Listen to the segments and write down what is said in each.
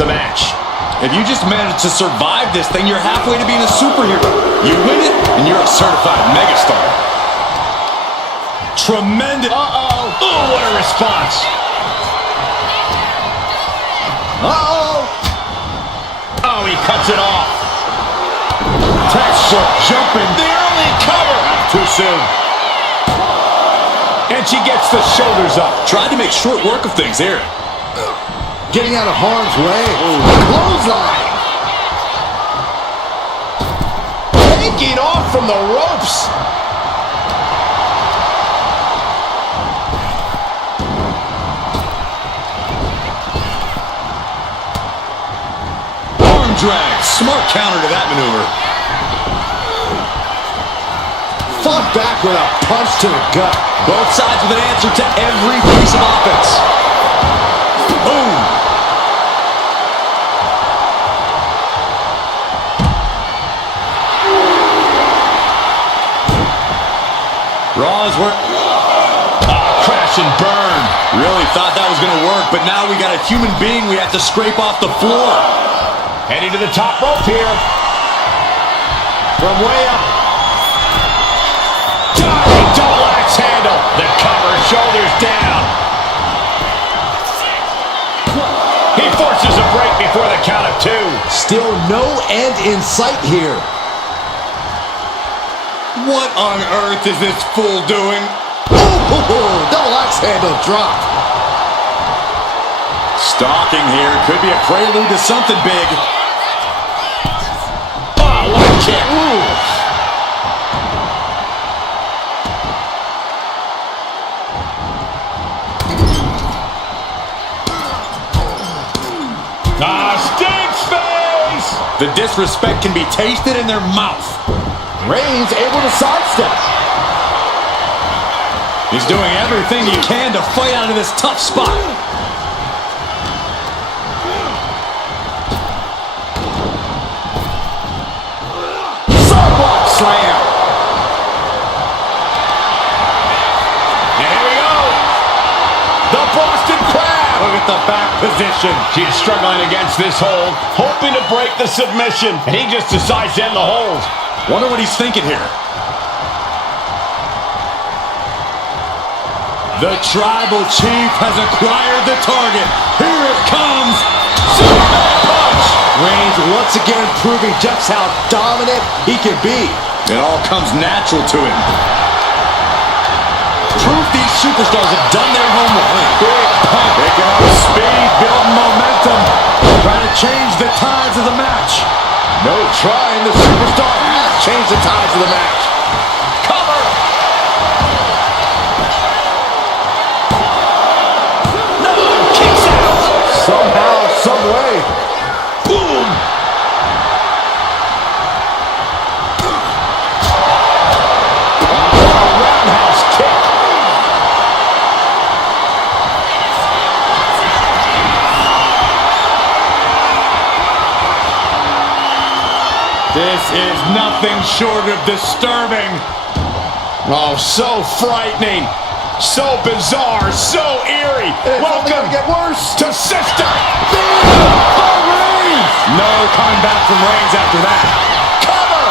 the match. If you just manage to survive this thing, you're halfway to being a superhero. You win it, and you're a certified megastar. Tremendous. Uh-oh. Oh, what a response. Uh-oh. Oh, he cuts it off. Textbook jumping. The early cover. Not too soon. And she gets the shoulders up. Tried to make short work of things here. Getting out of harm's way. Clothesline. Taking off from the ropes. Arm drag. Smart counter to that maneuver. Fought back with a punch to the gut. Both sides with an answer to every piece of offense. Boom. Raw's work. Crash and burn. Really thought that was going to work, but now we got a human being we have to scrape off the floor. Heading to the top rope here. From way up. Diving double axe handle. The cover, shoulders down. He forces a break before the count of 2. Still no end in sight here. What on earth is this fool doing? Ooh, double axe handle drop. Stalking here. Could be a prelude to something big. Oh, what a kick. Ooh. Stinks face! The disrespect can be tasted in their mouth. Reigns able to sidestep. He's doing everything he can to fight out of this tough spot. Sidewalk slam. And here we go. The Boston Crab. Look at the back position. She's struggling against this hold, hoping to break the submission. And he just decides to end the hold. Wonder what he's thinking here. The Tribal Chief has acquired the target. Here it comes. Superman punch. Reigns once again proving just how dominant he can be. It all comes natural to him. Proof these superstars have done their homework. Big pump. Picking up speed, building momentum. Trying to change the tides of the match. No trying, the superstar has changed the tides of the match. Cover. No, kicks out. Somehow, some way. Boom. A roundhouse kick. This is nothing short of disturbing. Oh, so frightening. So bizarre. So eerie. It's only Welcome gonna get worse. to Sister. No coming back from Reigns after that. Cover.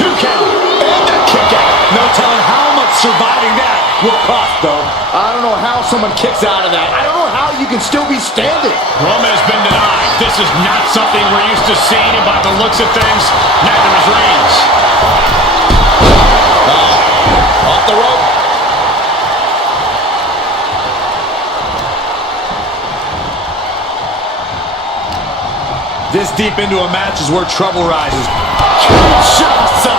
2 count. And a kick out. No telling how much surviving that will cost, though. I don't know how someone kicks out of that. I don't know how you can still be standing. Roman has been denied. This is not something we're used to seeing, and by the looks of things, neither is Reigns. Off the rope. This deep into a match is where trouble rises. Kinshasa!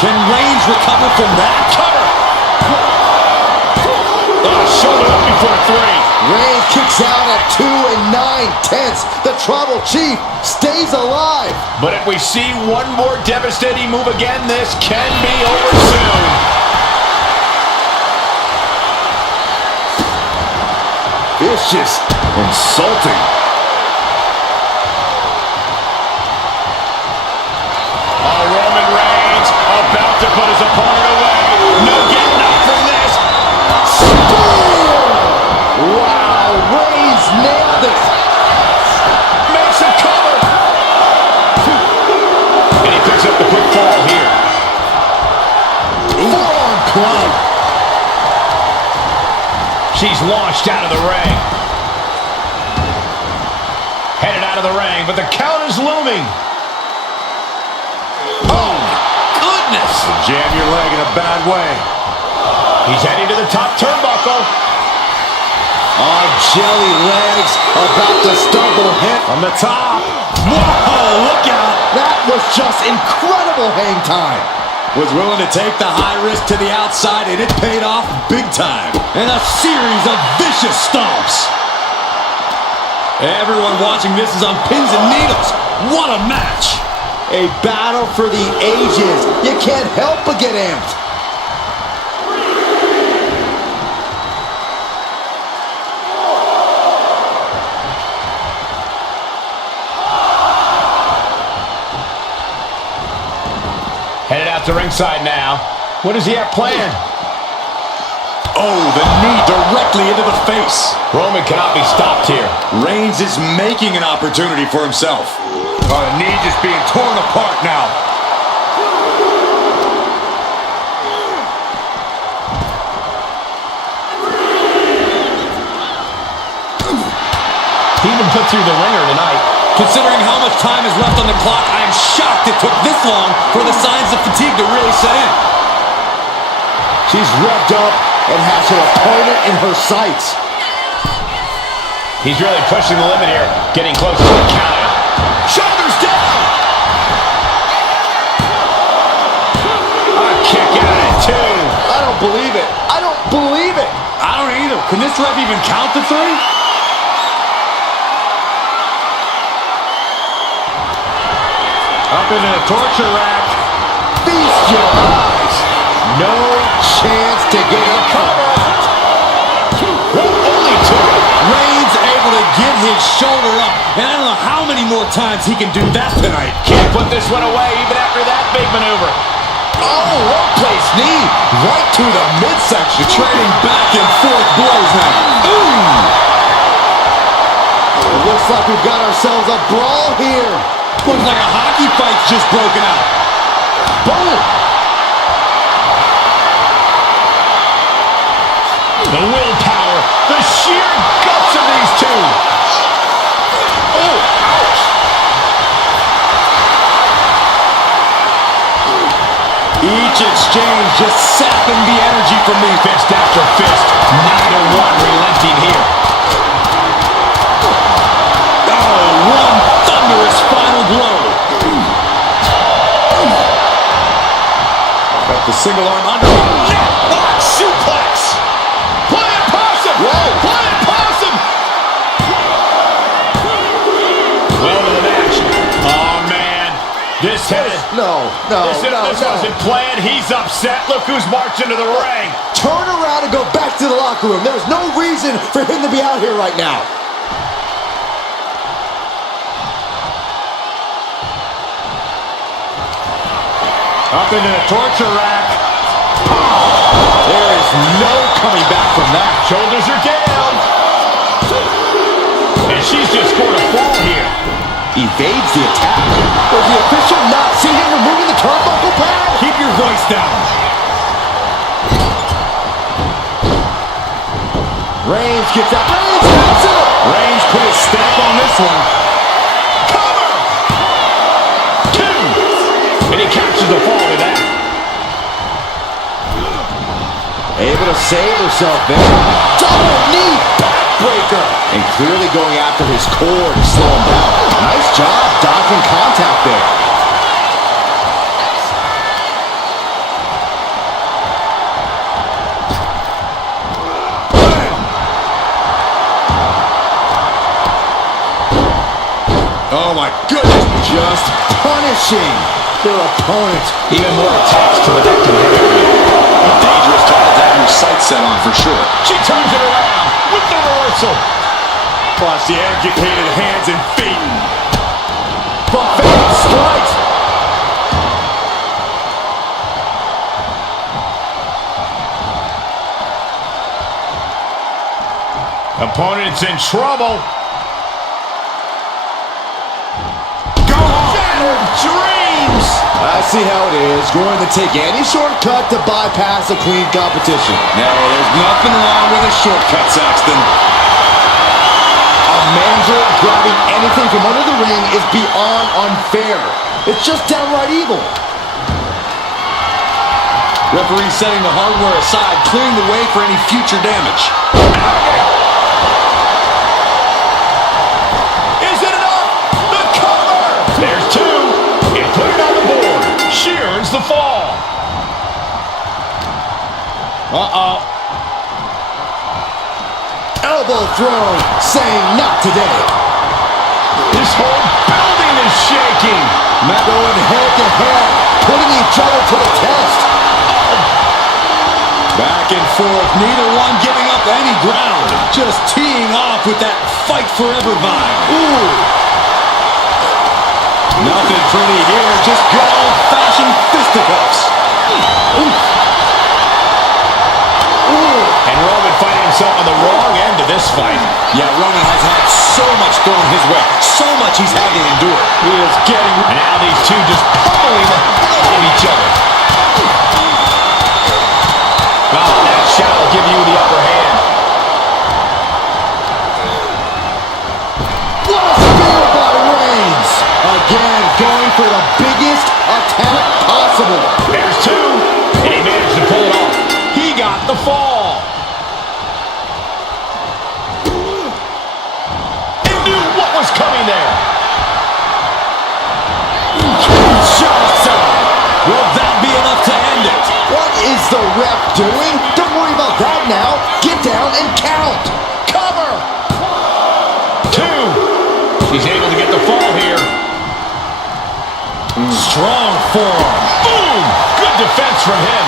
Can Reigns recover from that? Cover. Shoulder up before 3. Reigns kicks out at 2 9/10. The Tribal Chief stays alive. But if we see one more devastating move again, this can be over soon. Vicious, insulting. Roman Reigns about to put his opponent away. No getting up from this. Spear! Wow, Reigns nailed it. launched out of the ring. Headed out of the ring, but the count is looming. Oh, goodness! Jam your leg in a bad way. He's heading to the top turnbuckle. Oh, jelly legs about to stumble him. From the top. Whoa, look out. That was just incredible hang time. Was willing to take the high risk to the outside, and it paid off big time. And a series of vicious stomps. Everyone watching this is on pins and needles. What a match. A battle for the ages. You can't help but get amped. Headed out to ringside now. What does he have planned? Oh, the knee directly into the face. Roman cannot be stopped here. Reigns is making an opportunity for himself. Oh, the knee just being torn apart now. He even put through the ringer tonight. Considering how much time is left on the clock, I am shocked it took this long for the signs of fatigue to really set in. She's revved up and has her opponent in her sights. He's really pushing the limit here, getting close to the counter. Shoulders down! A kick out at 2. I don't believe it. I don't believe it. I don't either. Can this ref even count to 3? Up into the torture rack. Feast your eyes. No chance to get a cover. Only 2. Reigns able to get his shoulder up. And I don't know how many more times he can do that tonight. Can't put this one away even after that big maneuver. Oh, one-place knee right to the midsection. Trading back and forth blows now. It looks like we've got ourselves a brawl here. Looks like a hockey fight's just broken out. Boom. The willpower, the sheer guts of these two. Oh, ouch. Each exchange just sapping the energy from me. Fist after fist, neither one relenting here. Oh, one thunderous final blow. Got the single arm under. Necklock suplex. Flying possum. Whoa. Flying possum. Well to the match. Oh, man. This No. wasn't planned. He's upset. Look who's marching to the ring. Turn around and go back to the locker room. There's no reason for him to be out here right now. Up into the torture rack. There is no coming back from that. Shoulders are down. And she's just scored a fall here. Evades the attack. Does the official not see him removing the turnbuckle pad? Keep your voice down. Reigns gets out. Reigns gets it. Reigns put his stamp on this one. Cover. 2. And he catches the fall with that. Able to save herself there. Double knee backbreaker. And clearly going after his core to slow him down. Nice job dodging contact there. Oh my goodness. Just punishing their opponent. Even more attacks to the neck and head area. Dangerous target to have your sights set on for sure. She turns it around with the reversal. Watch the educated hands and feet. Buffet strikes. Opponent's in trouble. Go home. Shattered dreams. I see how it is. Going to take any shortcut to bypass a clean competition. No, there's nothing wrong with a shortcut, Saxton. A manager grabbing anything from under the ring is beyond unfair. It's just downright evil. Referee setting the hardware aside, clearing the way for any future damage. Is it enough? The cover! There's two. And put it on the board. She earns the fall. Uh-oh. Elbow thrown, saying not today. This whole building is shaking. Going head to head, putting each other to the test. Back and forth, neither one giving up any ground. Just teeing off with that fight forever vibe. Ooh. Nothing pretty here, just good old-fashioned fisticuffs. And Roman finding himself on the wrong end of this fight. Yeah, Roman has had so much thrown his way, so much he's had to endure. He is getting... And now these two just pummeling the hell out of each other. Well, that shot will give you the upper hand. What a spear by Reigns! Again, going for the biggest attack possible. There's two. And he managed to pull it off. He got the fall. He knew what was coming there. Will that be enough to end it? What is the ref doing? Don't worry about that now. Get down and count. Cover. Two. He's able to get the fall here. Strong forearm. Boom. Good defense from him.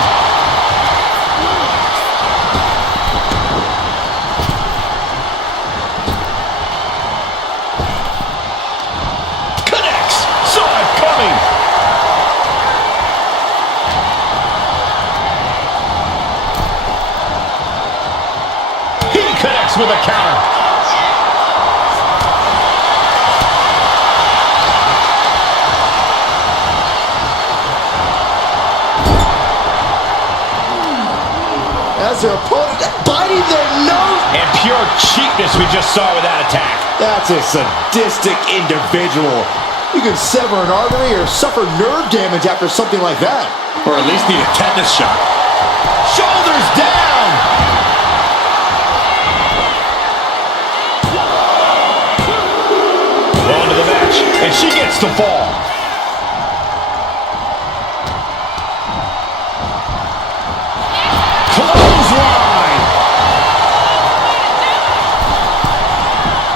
Connects. Saw it coming. He connects with a counter. As their opponent biting their nose. And pure cheapness we just saw with that attack. That's a sadistic individual. You can sever an artery or suffer nerve damage after something like that. Or at least need a tetanus shot. Shoulders down. Well into the match, and she gets the fall. Clothesline.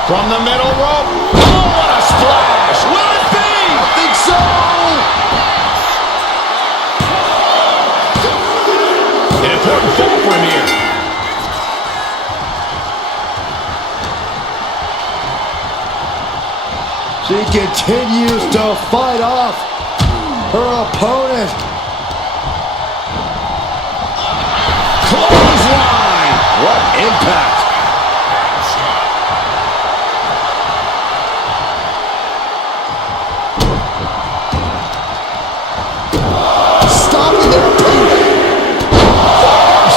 From the middle rope. Oh, what a splash. Will it be? I think so. An important fall for him here. She continues to fight off her opponent. Clothesline. What impact. Stopping their opponent.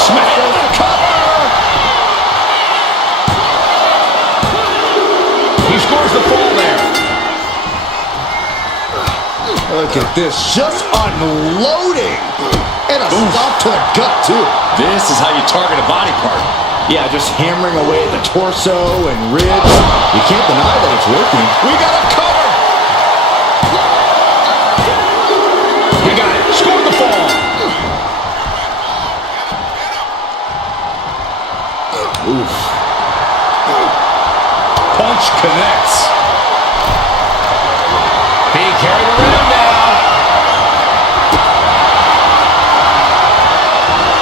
Smack the cover. He scores the fall there. Look at this, just unloading. And a stop to the gut, too. This is how you target a body part. Yeah, just hammering away at the torso and ribs. You can't deny that it's working. We got a cover. He got it. Scored the fall. Oof. Punch connects. Being carried around now.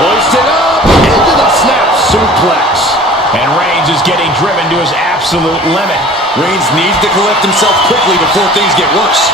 Hoisted up into the snap suplex. And Reigns is getting driven to his absolute limit. Reigns needs to collect himself quickly before things get worse.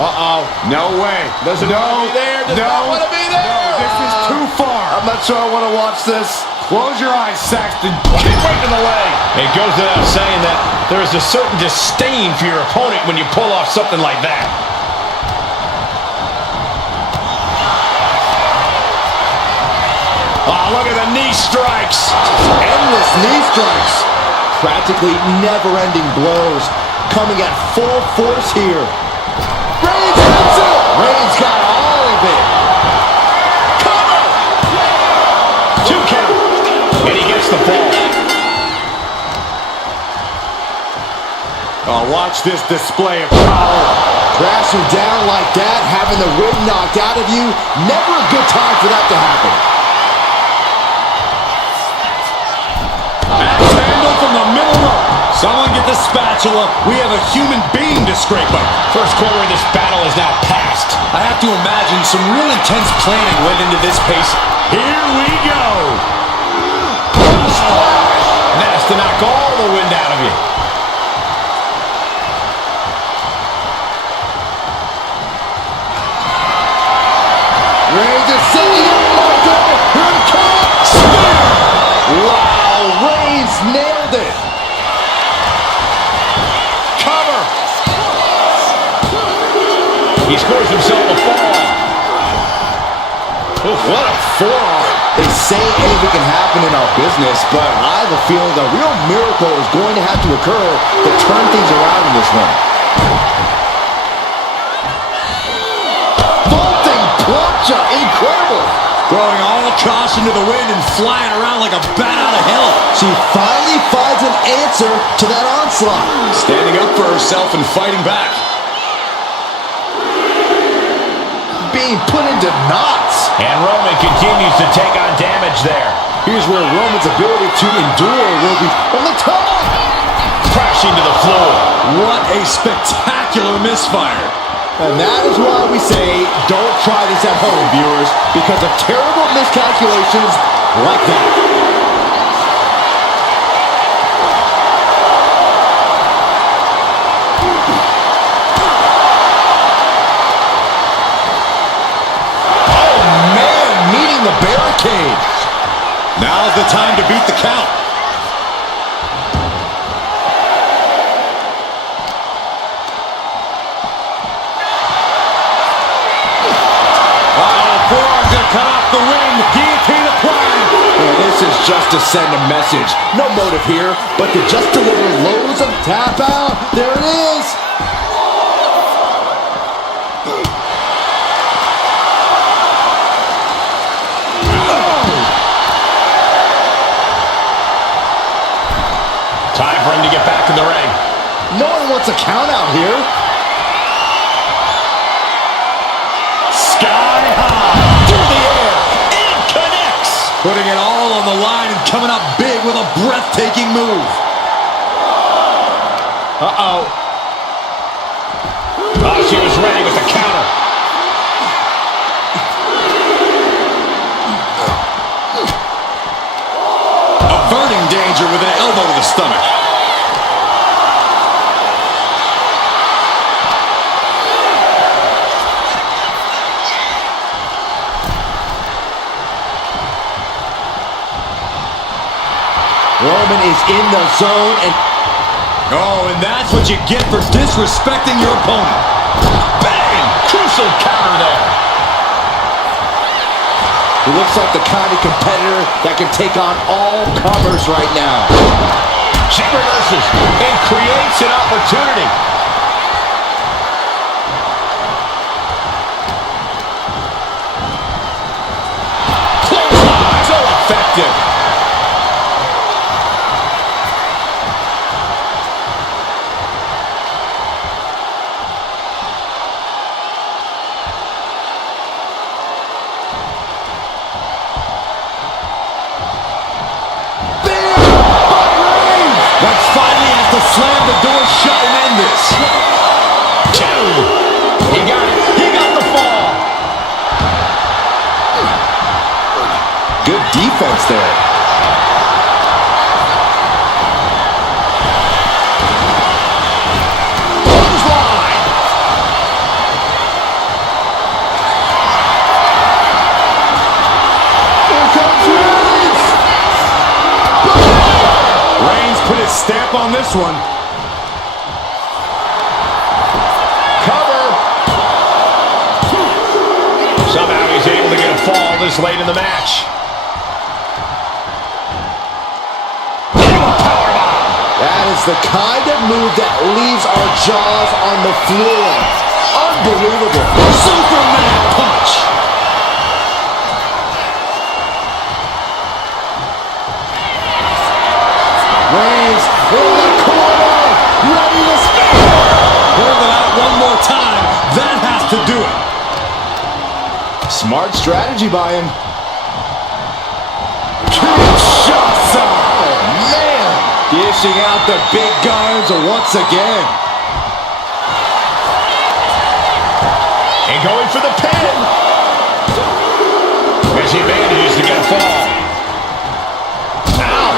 Uh-oh. No way. Doesn't want to be there. Does not want to be there. No, this is too far. I'm not sure I want to watch this. Close your eyes, Saxton. Kick right to the leg. It goes without saying that there is a certain disdain for your opponent when you pull off something like that. Oh, look at the knee strikes. Endless knee strikes. Practically never-ending blows. Coming at full force here. Reigns hits it. Reigns got all of it. Cover. 2 count. And he gets the fall. Oh, watch this display of power. Crashing down like that, having the ring knocked out of you. Never a good time for that to happen. Axe handle from the middle rope. Someone get the spatula. We have a human being to scrape up. First quarter of this battle is now past. I have to imagine some real intense planning went into this pace. Here we go. And that has to knock all the wind out of you. Reigns is setting up like that. Here it comes. Wow, Reigns nailed it. Cover. He scores himself a fall. Oof, what a forearm. They say anything can happen in our business, but I have a feeling a real miracle is going to have to occur to turn things around in this one. Vaulting plancha, incredible. Throwing all caution to the wind and flying around like a bat out of hell. She finally finds an answer to that onslaught. Standing up for herself and fighting back. Being put into knots. And Roman continues to take on damage there. Here's where Roman's ability to endure will be on the top. Crashing to the floor. What a spectacular misfire. And that is why we say don't try this at home, viewers, because of terrible miscalculations like that. The barricade. Now's the time to beat the count. Forearm's gonna cut off the ring. Guillotine applied. And this is just to send a message. No motive here, but to just deliver loads of tap out. There it is. Time for him to get back in the ring. No one wants a count out here. Sky high. Through the air. It connects. Putting it all on the line and coming up big with a breathtaking move. Uh-oh. Oh, she was ready with the counter. Averting danger with an elbow to the stomach. Roman is in the zone and... Oh, and that's what you get for disrespecting your opponent. Bang! Crucial counter there. He looks like the kind of competitor that can take on all comers right now. She reverses and creates an opportunity. Clothesline, so effective. Let's finally have to slam the door shut and end this. this one. Cover. Somehow he's able to get a fall this late in the match. That is the kind of move that leaves our jaws on the floor. Unbelievable. Superman punch. Reigns in the corner, ready to spin. Hold it out one more time. That has to do it. Smart strategy by him. Kinshasa. Man, dishing out the big guns once again. And going for the pin. As he manages to get a fall. Ow.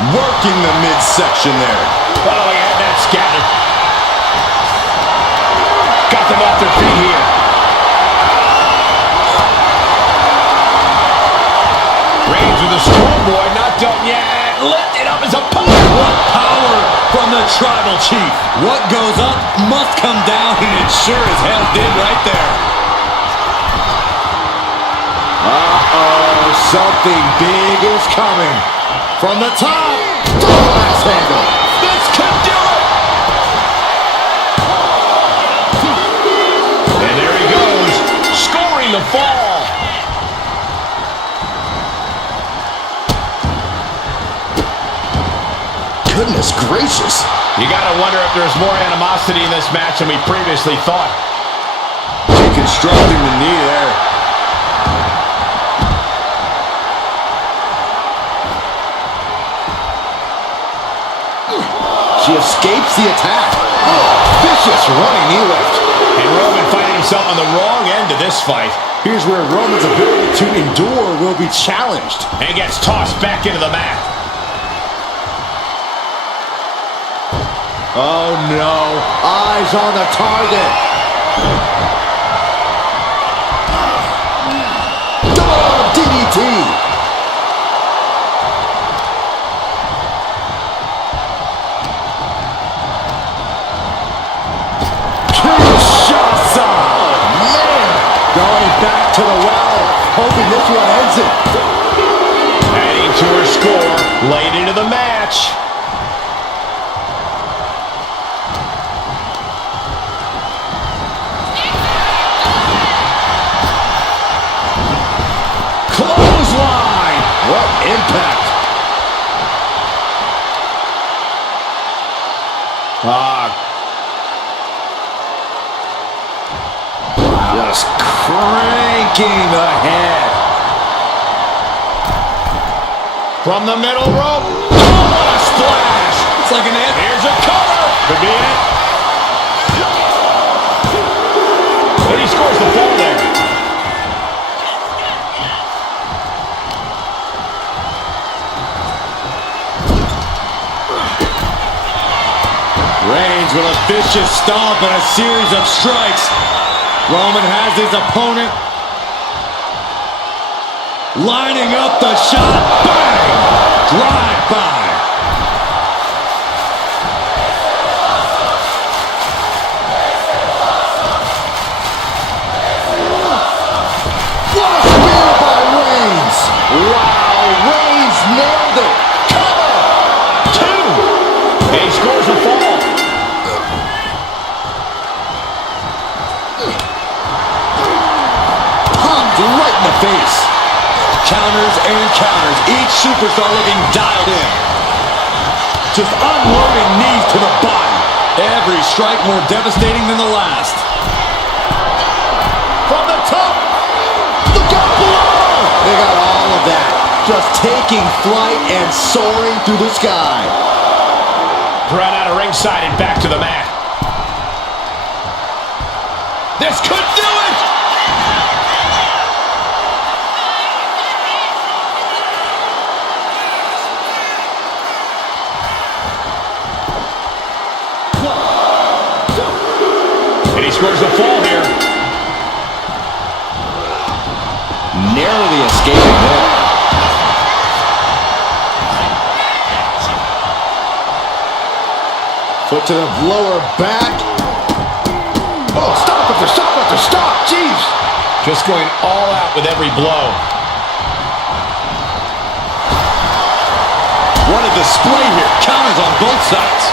Working the midsection there. Oh, he had that scattered. Got them off their feet here. Reigns with a strong boy, not done yet. Lifted up as a power. What power from the tribal chief. What goes up must come down, and it sure as hell did right there. Uh-oh, something big is coming. From the top, double axe handle. This could do it. And there he goes, scoring the fall. Goodness gracious. You gotta wonder if there's more animosity in this match than we previously thought. Deconstructing the knee there. She escapes the attack. Oh, vicious running knee lift. And Roman finding himself on the wrong end of this fight. Here's where Roman's ability to endure will be challenged. And gets tossed back into the mat. Oh no, eyes on the target. Double DDT. Kinshasa. Man, going back to the well, hoping this one ends it. Adding to her score late into the match. Clothesline. What impact. Just cranking the head. From the middle rope. Oh, what a splash. It's like an ant. Here's a cover. Could be it. And he scores the fall there. Reigns with a vicious stomp and a series of strikes. Roman has his opponent lining up the shot. Bang! Drive by. What a spear by Reigns. Wow, Reigns nailed it. Cover. Two. And he scores the fall. Right in the face. Counters and counters. Each superstar looking dialed in. Just unloading knees to the body. Every strike more devastating than the last. From the top. Look out below. They got all of that. Just taking flight and soaring through the sky. Run out of ringside and back to the mat. This could do it. And he scores the fall here. Narrowly escaping there. Foot to the lower back. Oh, stop after stop after stop. Jeez. Just going all out with every blow. What a display here. Counters on both sides.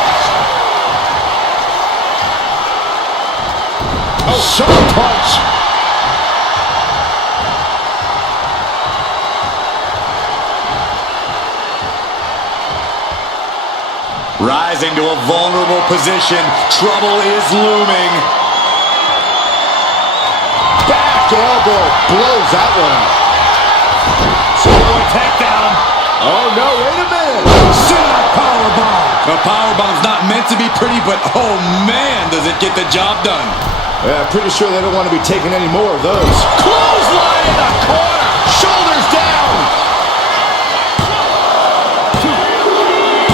Oh, sharp punch. Rising to a vulnerable position. Trouble is looming. Back elbow blows that one up. Boy, takedown. Oh, no, wait a minute. Sit-out powerbomb. A powerbomb's not meant to be pretty, but oh man, does it get the job done. Yeah, pretty sure they don't want to be taking any more of those. Clothesline in the corner. Shoulders down.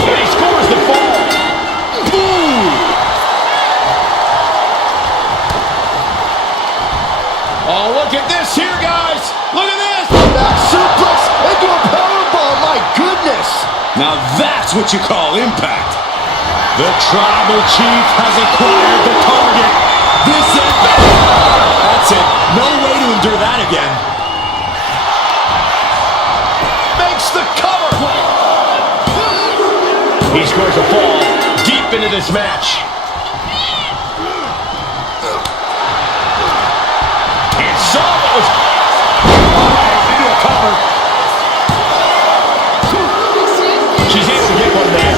And he scores the fall. Ooh. Oh, look at this here, guys. Look at this. Back suplex into a powerbomb. My goodness. Now that's what you call impact. The Tribal Chief has acquired the target. This is that's it. No way to endure that again. Makes the cover. He scores a fall deep into this match. And saw what was Into a cover. she's able to get one there.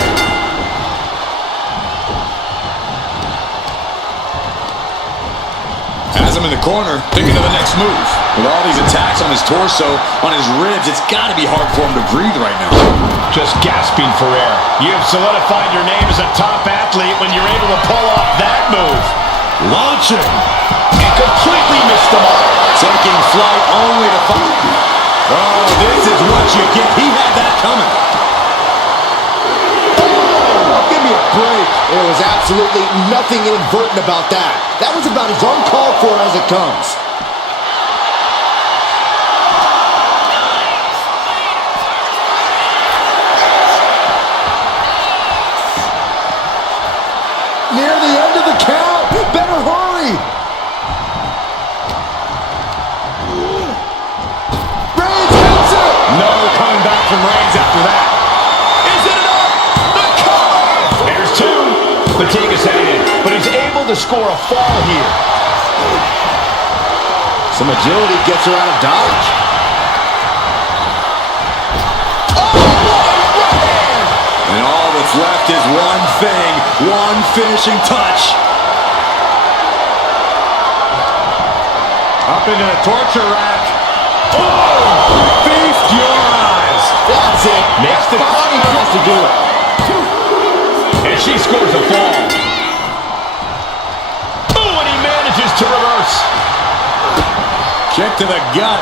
Has him in the corner, thinking of the next move. With all these attacks on his torso, on his ribs, it's got to be hard for him to breathe right now. Just gasping for air. You've solidified your name as a top athlete when you're able to pull off that move. Launching. And completely missed the mark. Taking flight only to find. Oh, this is what you get. He had that coming. Give me a break. There was absolutely nothing inadvertent about that. That was about as uncalled for as it comes. Near the end of the count. Better hurry. Reigns hits it. No coming back from Reigns after that. Is it enough? The cover! There's two. Fatigue's heading in, but he's able to score a fall here. Some agility gets her out of dodge. And all that's left is one thing, one finishing touch. Up into the torture rack. Oh! Feast your eyes. That's it. Makes the body has to do it. And she scores a fall. Oh, and he manages to reverse. Kick to the gut.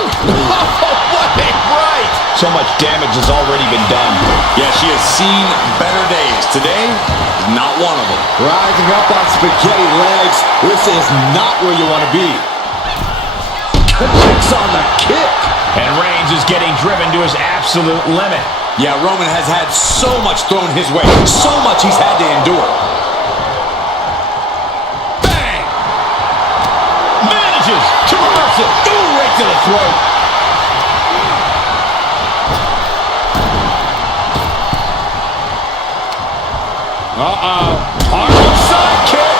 What a right! So much damage has already been done. Yeah, she has seen better days. Today, not one of them. Rising up on spaghetti legs. This is not where you want to be. Connects on the kick. And Reigns is getting driven to his absolute limit. Yeah, Roman has had so much thrown his way. So much he's had to endure. Bang! Manages to reverse it. Ooh, right to the throat. Harlem sidekick.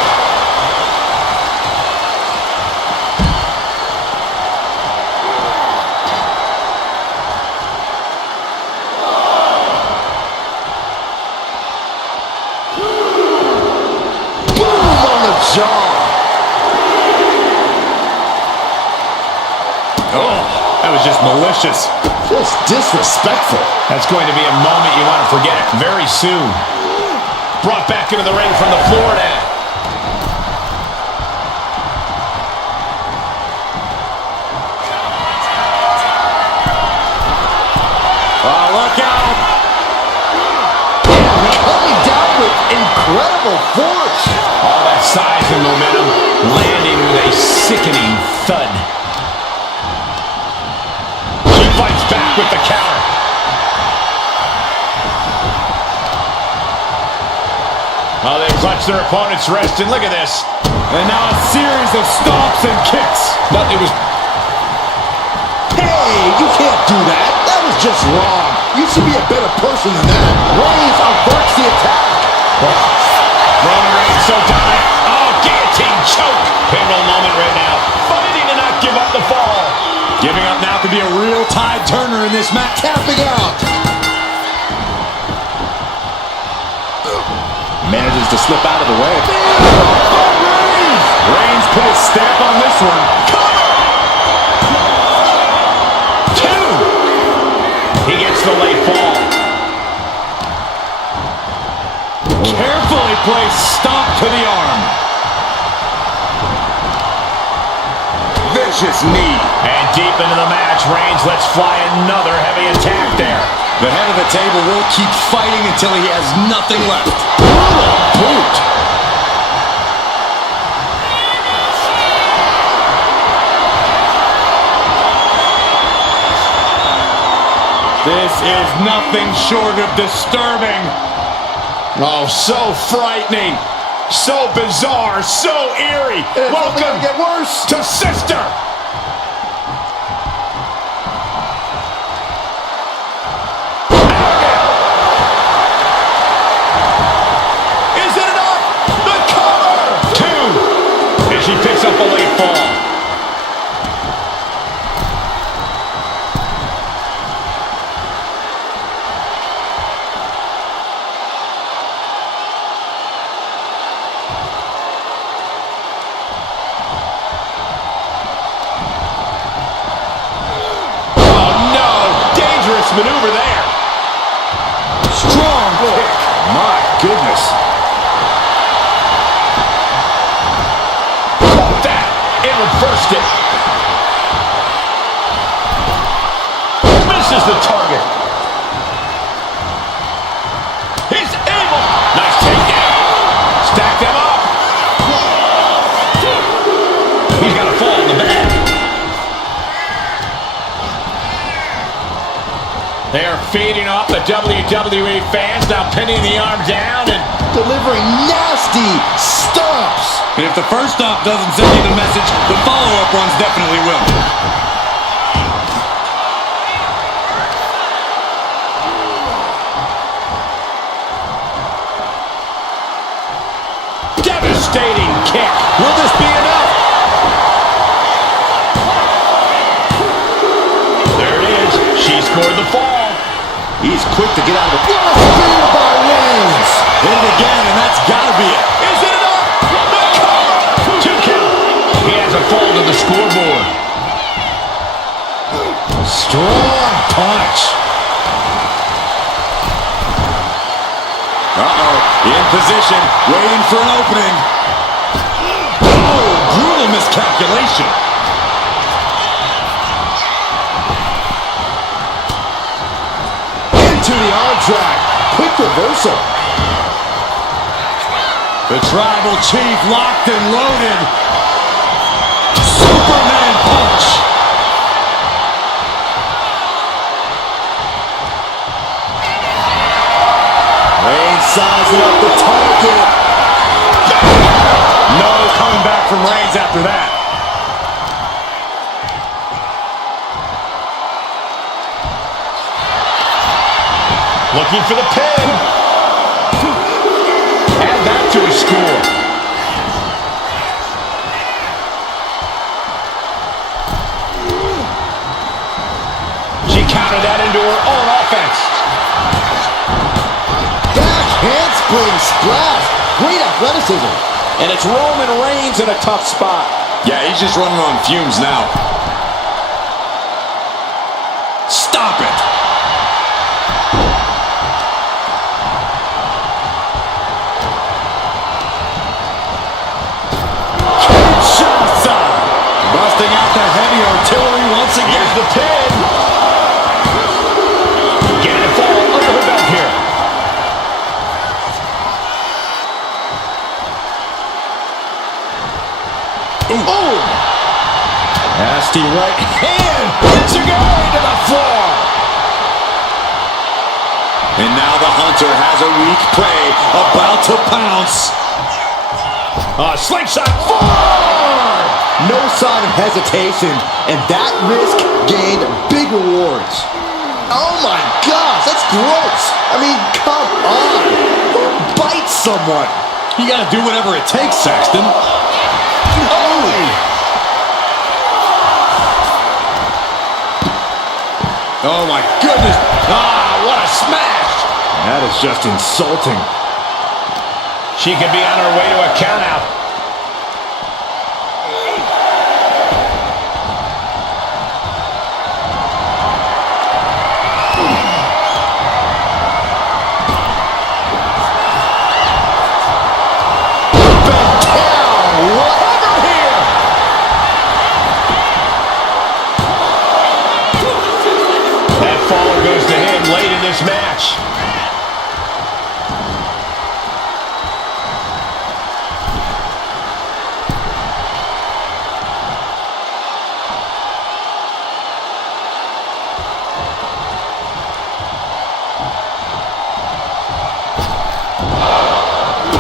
Boom on the jaw. Oh, that was just malicious. Just disrespectful. That's going to be a moment you want to forget very soon. Brought back into the ring from the floor now. Oh, look out. Coming down with incredible force. All that size and momentum landing with a sickening thud. She fights back with the counter. Oh, they clutch their opponent's wrist, and look at this. And now a series of stomps and kicks. But it was... Hey, you can't do that. That was just wrong. You should be a better person than that. Reigns averts the attack. Roman Reigns so dominant. Oh, guillotine choke. Pivotal moment right now. Fighting to not give up the fall. Giving up now could be a real tide turner in this match. Tapping out. Manages to slip out of the way. Reigns put his stamp on this one. Two. He gets the late fall. Carefully placed stomp to the arm. Vicious knee. And deep into the match, Reigns lets fly another heavy attack there. The head of the table will keep fighting until he has nothing left. Boot. This is nothing short of disturbing. Oh, so frightening. So bizarre. So eerie. Welcome Get worse. to Sister. Is it enough? The cover. Two. And she picks up a late fall. Maneuver there. Strong kick. My goodness. Caught that and reversed it. Misses the target. He's able. Nice takedown. Stack them up. He's got a fall in the back. They are feeding off the WWE fans, now pinning the arm down and Delivering nasty stomps. And if the first stomp doesn't send you the message, the follow-up ones definitely will. devastating kick. Will this be enough? There it is. She scored the fall. He's quick to get out of the... What a spear by Reigns! Hit it again, and that's got to be it. Is it enough? The cover! 2 count. He has a fall to the scoreboard. Strong punch. Uh-oh. In position, waiting for an opening. Oh, brutal miscalculation. Into the arm drag. Quick reversal. The Tribal Chief locked and loaded. Superman punch. Reigns sizing up the target. No coming back from Reigns after that. Looking for the pin. Add that to his score. She countered that into her own offense. Back handspring splash. Great athleticism. And it's Roman Reigns in a tough spot. Yeah, he's just running on fumes now. Stop it. Busting out the heavy artillery once again. Here's the pin. Getting a fall under her belt here. Ooh. Nasty right hand. Hits her going to the floor. And now the hunter has a weak prey about to pounce. Slingshot forward! No sign of hesitation, and that risk gained big rewards. Oh my gosh, that's gross. I mean, come on. Who bites someone? You gotta do whatever it takes, Saxton. Oh my goodness. What a smash! That is just insulting. She could be on her way to a countout. Goes to him late in this match.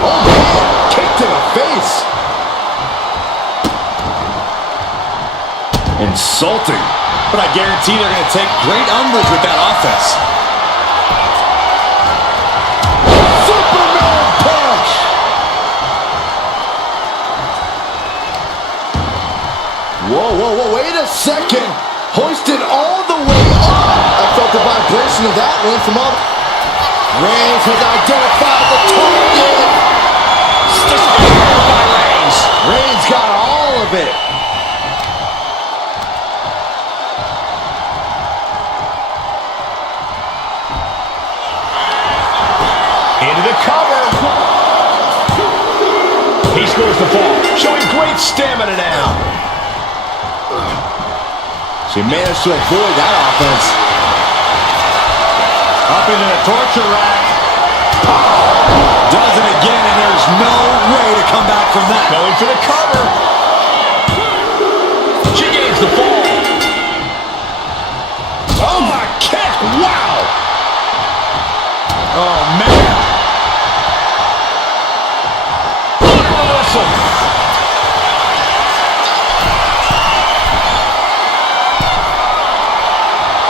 Oh man, kick to the face. Insulting. But I guarantee they're going to take great umbrage with that offense. Superman punch! Whoa, wait a second. Hoisted all the way up. I felt the vibration of that one from up. Reigns has identified the target. Speared by Reigns. Reigns got all of it. Into the cover. He scores the fall, showing great stamina now. She managed to avoid that offense. Up into the torture rack. Does it again, and there's no way to come back from that. Going for the cover. She gains the fall. Oh, my kick. Wow. Oh, man.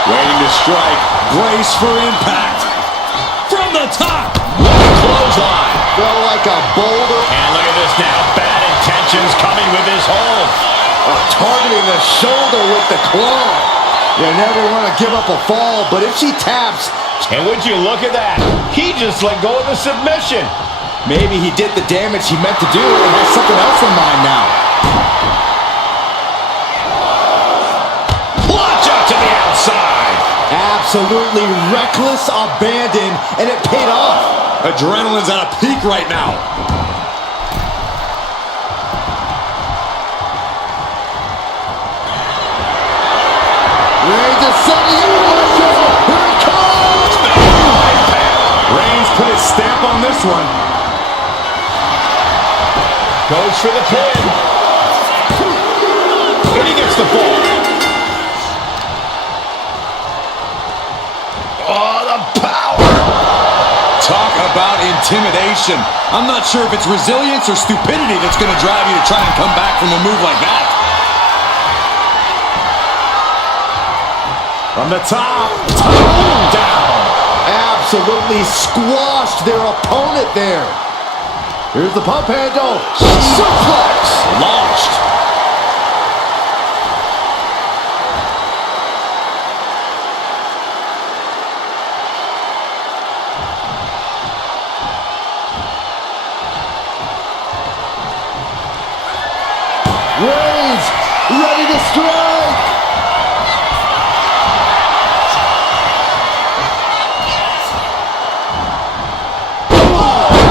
Waiting to strike. Brace for impact. From the top. What a clothesline. Felt like a boulder. And look at this now. Bad intentions coming with this hold. Targeting the shoulder with the claw. You never want to give up a fall, but if she taps... And would you look at that? He just let go of the submission. Maybe he did the damage he meant to do and has something else in mind now. Launch out to the outside. Absolutely reckless abandon, and it paid off. Adrenaline's at a peak right now. Reigns is setting up Marshall. Here it comes. Reigns put his stamp on this one. Goes for the pin. And he gets the fall. Oh, the power. Talk about intimidation. I'm not sure if it's resilience or stupidity that's going to drive you to try and come back from a move like that. From the top. Down. Absolutely squashed their opponent there. Here's the pump handle. Suplex. Launched. Reigns ready to strike.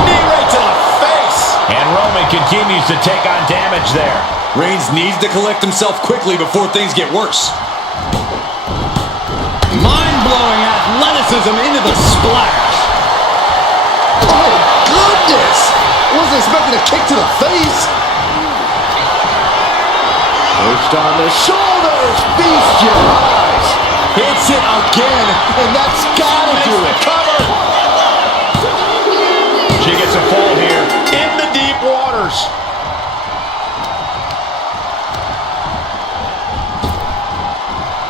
Knee right to the face. And Roman continues to take on damage there. Reigns needs to collect himself quickly before things get worse. Mind-blowing athleticism into the splash. Oh, goodness. Wasn't expecting a kick to the face. Pushed on the shoulders. Feast your eyes. Hits it again, and that's gotta do it. Cover. gets a fall here in the deep waters.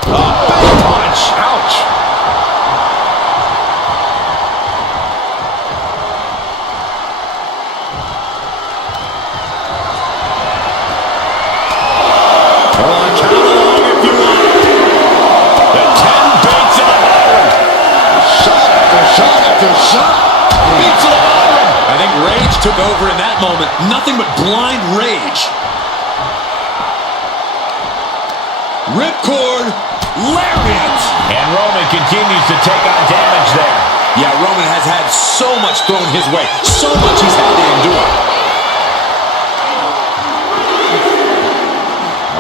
A big punch. Ouch. Count along if you want. The 10 beats of the veteran. Shot after shot after shot. Beats of the veteran. I think rage took over in that moment. Nothing but blind rage. Ripcord, lariat. And Roman continues to take on damage there. Yeah, Roman has had so much thrown his way. So much he's had to endure.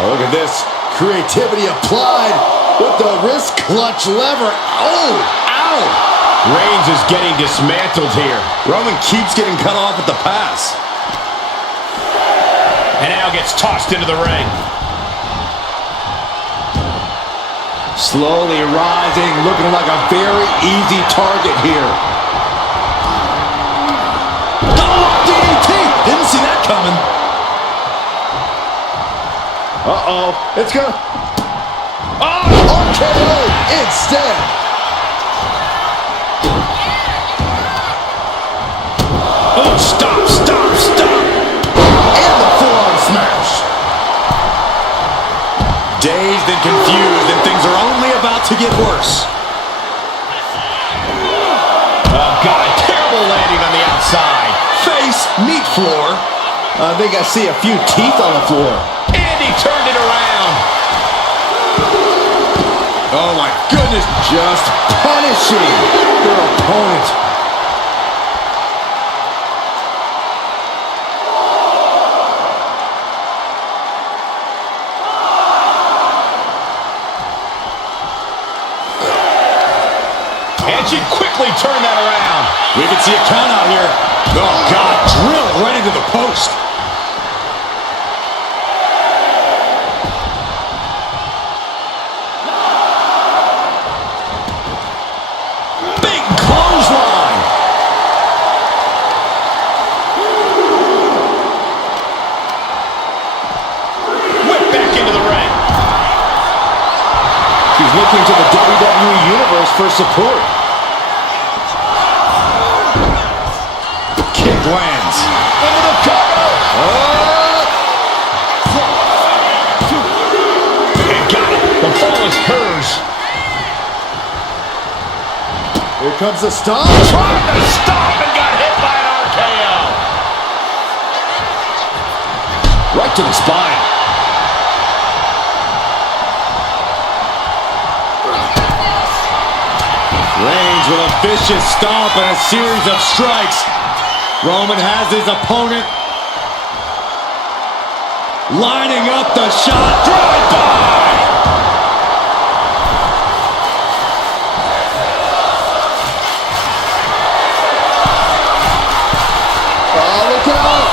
Oh, look at this. Creativity applied with the wrist clutch lever. Oh, ow. Reigns is getting dismantled here. Roman keeps getting cut off at the pass. And now gets tossed into the ring. Slowly rising, looking like a very easy target here. Oh, DDT! Didn't see that coming. Uh-oh. It's gonna... Oh! RKO instead. Oh, stop, stop, stop. And the forearm smash. Dazed and confused, and things are only about to get worse. Oh, God, terrible landing on the outside. Face, meat floor. I think I see a few teeth on the floor. And he turned it around. Oh, my goodness. Just punishing their opponent. And she quickly turned that around. We can see a count out here. Oh, God, drilled right into the post. Big clothesline. Whip back into the ring. She's looking to the WWE Universe for support. Kick lands. Into the cover. And got it. The fall is hers. Here comes the stomp. Trying to stop and got hit by an RKO. Right to the spine. Reigns with a vicious stomp and a series of strikes. Roman has his opponent lining up the shot. Drive-by! Oh, look out.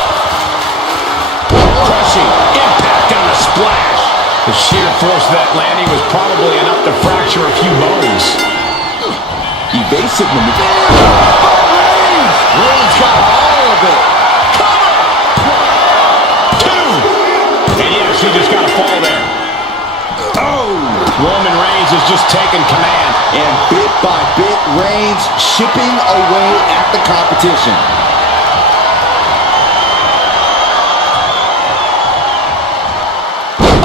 Crushing impact on the splash. The sheer force of that landing was probably enough to fracture a few bones. Evasive maneuver. Reigns got all of it. Two. And yeah, she just got a fall there. Oh. Roman Reigns is just taking command. And bit by bit, Reigns chipping away at the competition.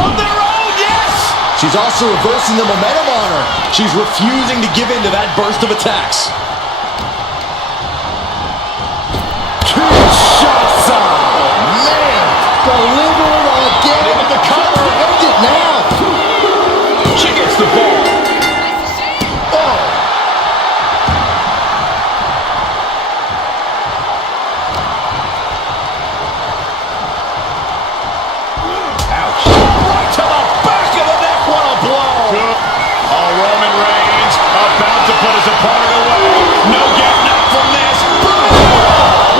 Of their own, yes. She's also reversing the momentum on her. She's refusing to give in to that burst of attacks. Two shots on. Man, delivered again. Into the cover. End it now. She gets the ball. Oh. Ouch. Right to the back of the neck. What a blow. Oh, Roman Reigns about to put his opponent away. No getting up from this.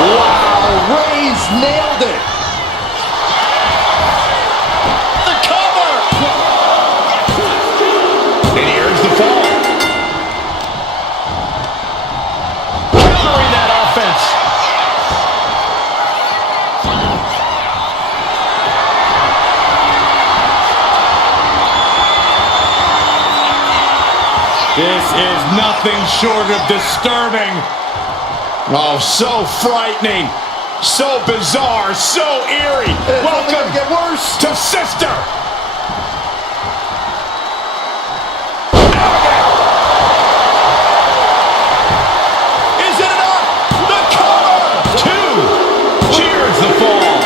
Wow, Reigns nailed it. The cover. And he earns the fall. Countering that offense. This is nothing short of disturbing. Oh, so frightening. So bizarre. So eerie. It's only gonna get worse. To sister. Is it enough? The cover. 2. Cheers the fall.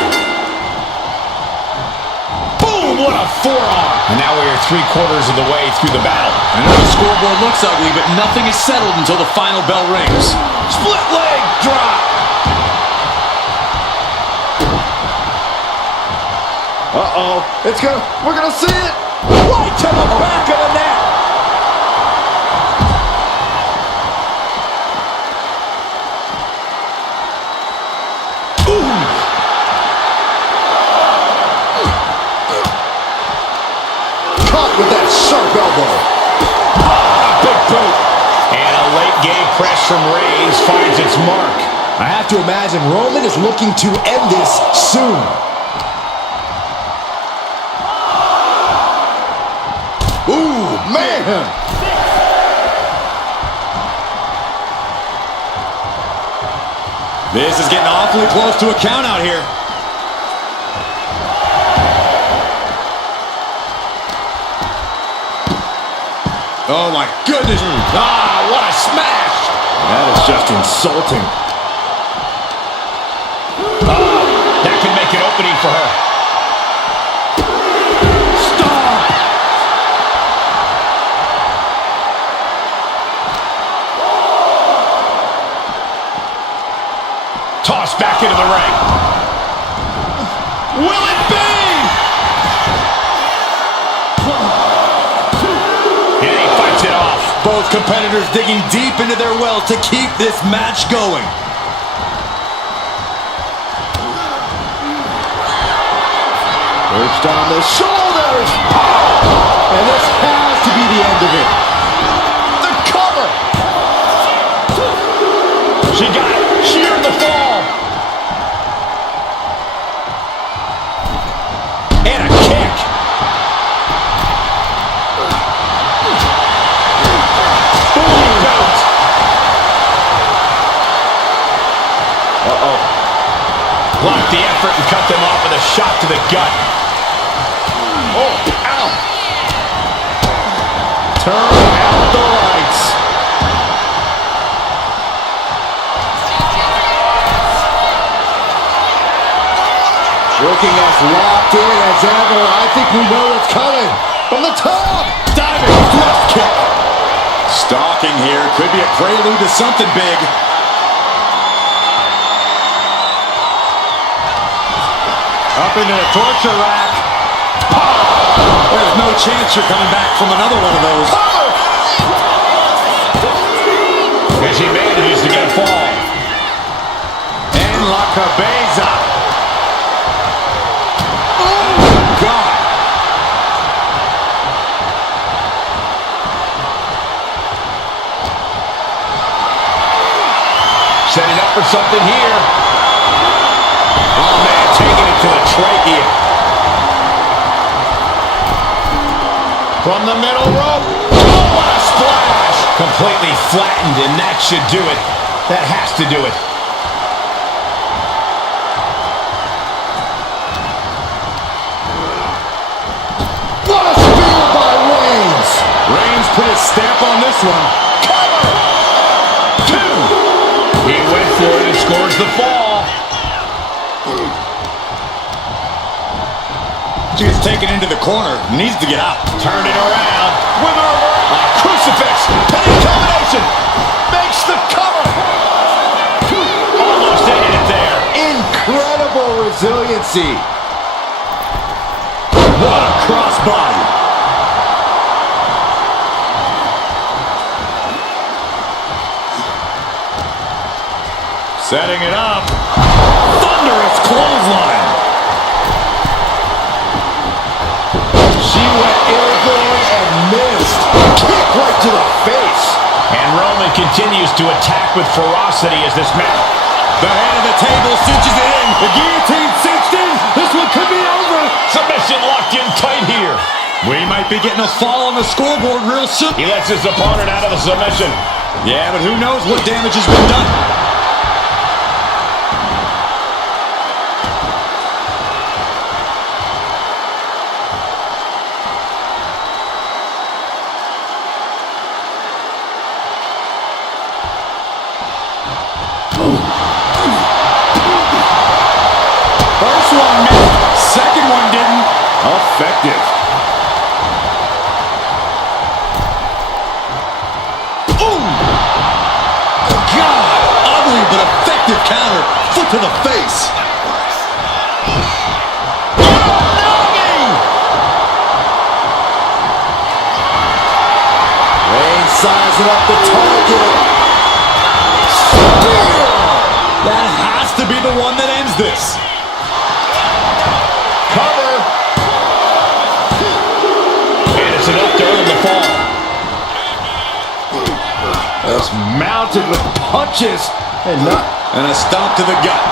Boom, what a forearm. And now we are 3/4 of the way through the battle. I know the scoreboard looks ugly, but nothing is settled until the final bell rings. Split leg drop. Uh-oh. We're gonna see it. Right to the back of the neck. Caught with that sharp elbow. Big boot. And a late game press from Reigns finds its mark. I have to imagine Roman is looking to end this soon. Ooh, man! This is getting awfully close to a count out here. Oh my goodness. Ah, what a smash. That is just insulting. That could make an opening for her. Stop! Tossed back into the ring. Will it be? And he fights it off. Both competitors digging deep into their well to keep this match going. Perched on the shoulders. And this has to be the end of it. The cover. She got it. Sheared the fall. And a kick. Boom. Uh-oh. Blocked the effort and cut them off with a shot to the gut. Oh, ow. Turn out the lights. Looking as locked in as ever. I think we know what's coming. From the top. Diving left kick. Stalking here. Could be a prelude to something big. Up into the torture rack. There's no chance you're coming back from another one of those. As he manages to get a fall. And La Cabeza. Oh, God. Setting up for something here. Oh, man, taking it to the trachea. From the middle rope. Oh, what a splash. Completely flattened, and that should do it. That has to do it. What a spear by Reigns. Reigns put his stamp on this one. Cover. 2. He went for it and scores the fall. She's taken into the corner. Needs to get out. Turned it around. With her crucifix. Penny combination. Makes the cover. Almost ended it there. Incredible resiliency. What a crossbody. Setting it up. Thunderous clothesline. She went airborne and missed. Kick right to the face. And Roman continues to attack with ferocity as this match. The head of the table cinches it in. The guillotine cinched in. This one could be over. Submission locked in tight here. We might be getting a fall on the scoreboard real soon. He lets his opponent out of the submission. Yeah, but who knows what damage has been done. First one missed, second one didn't. Effective. Boom! God, ugly but effective counter. Foot to the face. Reigns sizing up the target. Spear. That has to be the one that ends this. Cover. And it's enough to earn the fall. Just mounted with punches And a stomp to the gut.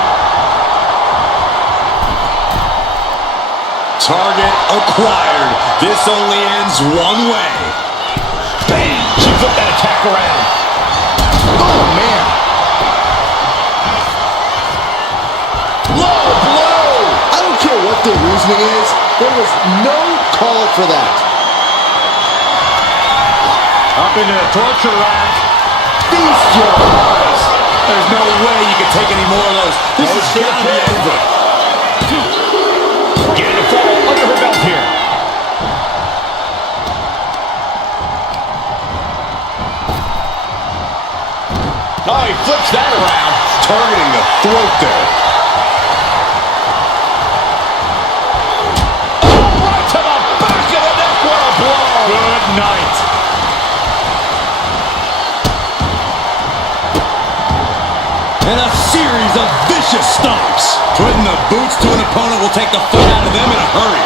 Target acquired. This only ends one way. Bang! She flipped that attack around. Oh, man. Low blow. I don't care what the reasoning is. There was no call for that. Up into the torture rack. Feast your eyes. There's no way you can take any more of those. This is gotta be over. Getting a fall under her belt here. Oh, he flips that around. Targeting the throat there. Oh, right to the back of the neck. What a blow. Good night. And a series of vicious stomps. Putting the boots to an opponent will take the foot out of them in a hurry.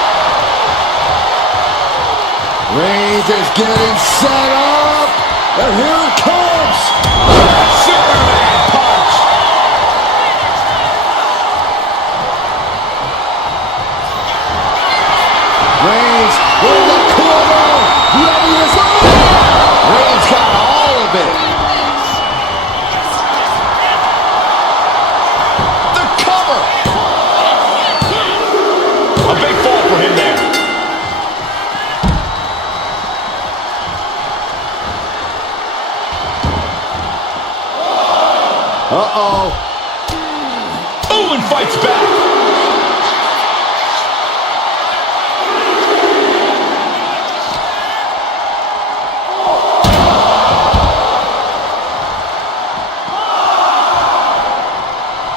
Reigns is getting set up. And here it comes. Superman punch. Reigns in the corner. Ready as Reigns got all of it. The cover. A big fall for him there. Uh-oh. Ooh, and fights back.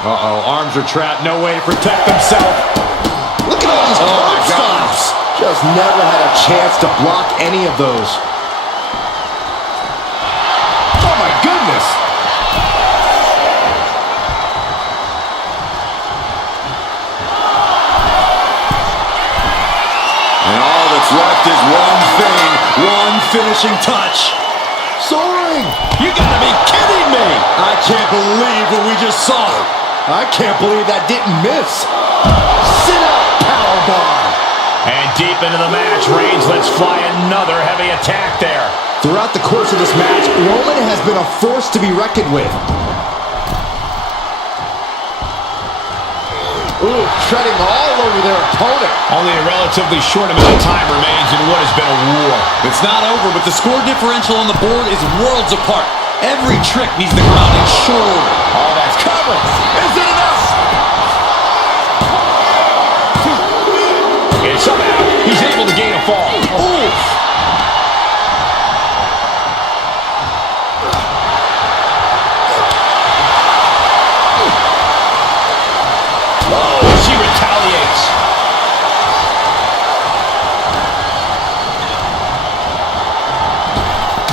Uh-oh, arms are trapped, no way to protect himself. Look at all these curb stomps. Just never had a chance to block any of those. Oh, my goodness. And all that's left is one thing, one finishing touch. Soaring. You gotta be kidding me. I can't believe what we just saw. I can't believe that didn't miss. Sit-up powerbomb. And deep into the match, Reigns lets fly another heavy attack there. Throughout the course of this match, Roman has been a force to be reckoned with. Ooh, treading all over their opponent. Only a relatively short amount of time remains in what has been a war. It's not over, but the score differential on the board is worlds apart. Every trick needs to come out in short order. Oh, that's covered. Is it enough? And somehow, he's able to gain a fall. Oof. Oh, she retaliates.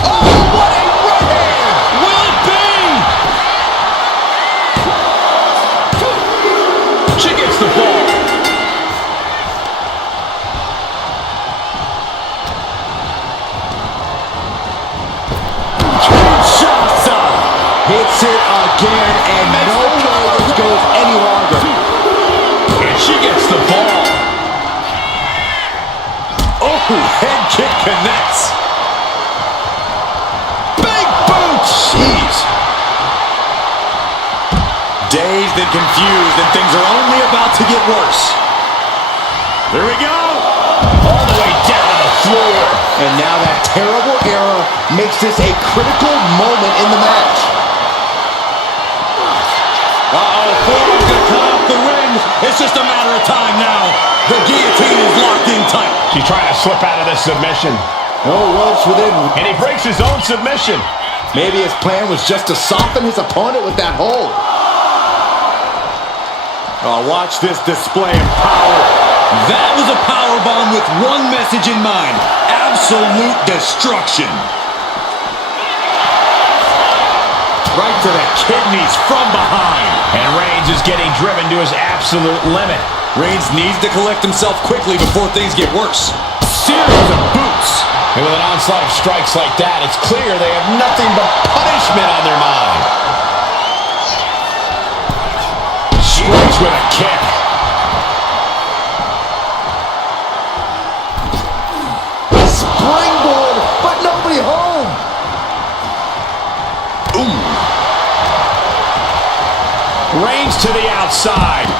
Oh, what a right hand! Will it be? She gets the fall. Kinshasa hits it again, and no way this goes any longer. And she gets the fall. Oh, Ooh, head kick connects. Big boot! Jeez. Dazed and confused, and things are only about to get worse. Here we go. All the way down to the floor. And now that terrible error makes this a critical moment in the match. Fordham's gonna come off the ring. It's just a matter of time now. The guillotine is locked in tight. She's trying to slip out of this submission. No ropes within. And he breaks his own submission. Maybe his plan was just to soften his opponent with that hold. Oh, watch this display of power. That was a power bomb with one message in mind: absolute destruction. Right to the kidneys from behind. And Reigns is getting driven to his absolute limit. Reigns needs to collect himself quickly before things get worse. Series of boots. And with an onslaught of strikes like that, it's clear they have nothing but punishment on their mind. Strikes with a kick. Springboard, but nobody home. Ooh. Reigns to the outside.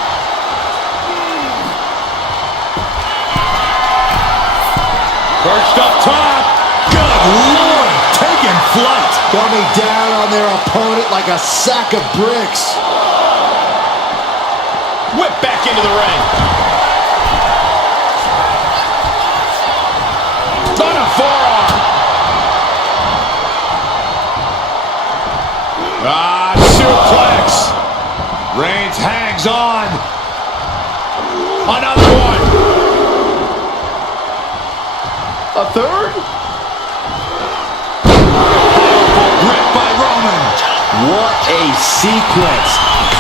Perched up top. Good Lord, taking flight. Coming down on their opponent like a sack of bricks. Whip back into the ring. On a forearm. Suplex. Reigns hangs on. Another one. A third? Grip by Roman. What a sequence.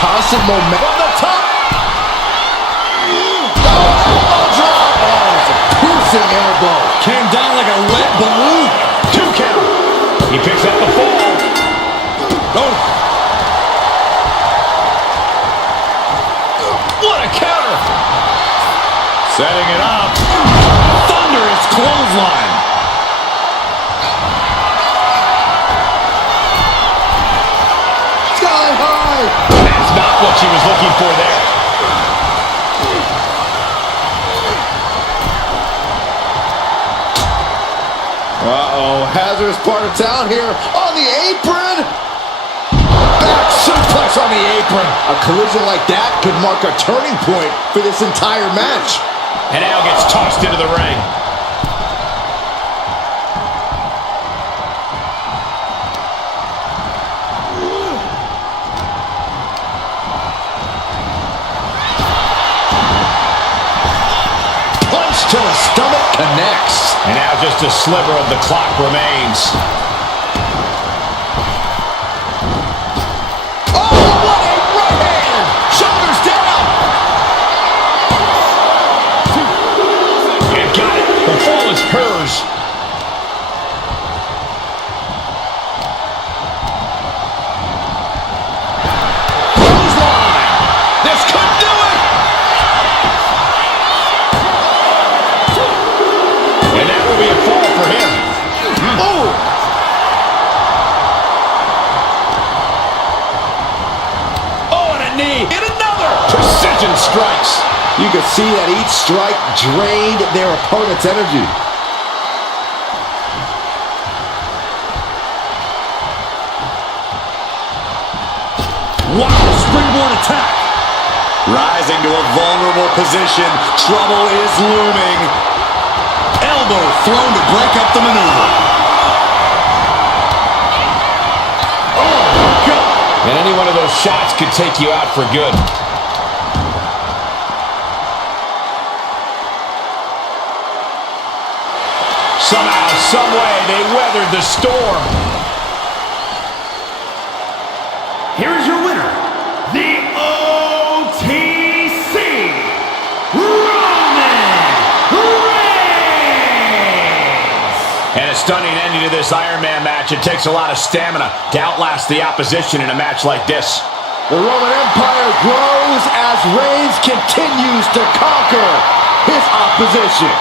Constant momentum. From the top. Piercing elbow. Came down like a lead balloon. 2 count. He picks up the fall. Oh. What a counter. Setting it up. Thunderous clothesline. Sky high. That's not what she was looking for there. Uh-oh, hazardous part of town here on the apron. Back suplex on the apron. A collision like that could mark a turning point for this entire match. And now gets tossed into the ring. Punch to the stomach connects. And now just a sliver of the clock remains. Oh, what a right hand! Shoulders down! And got it. The fall is hers. Clothesline. This could do it. And that will be a fall for him. Oh! Oh, and a knee. And another. Precision strikes. You could see that each strike drained their opponent's energy. Wow, springboard attack. Rising to a vulnerable position. Trouble is looming. Elbow thrown to break up the maneuver. Oh, my God. And any one of those shots could take you out for good. Somehow, some way, they weathered the storm. Here is your winner, the OTC, Roman Reigns! And a stunning ending to this Iron Man match. It takes a lot of stamina to outlast the opposition in a match like this. The Roman Empire grows as Reigns continues to conquer his opposition.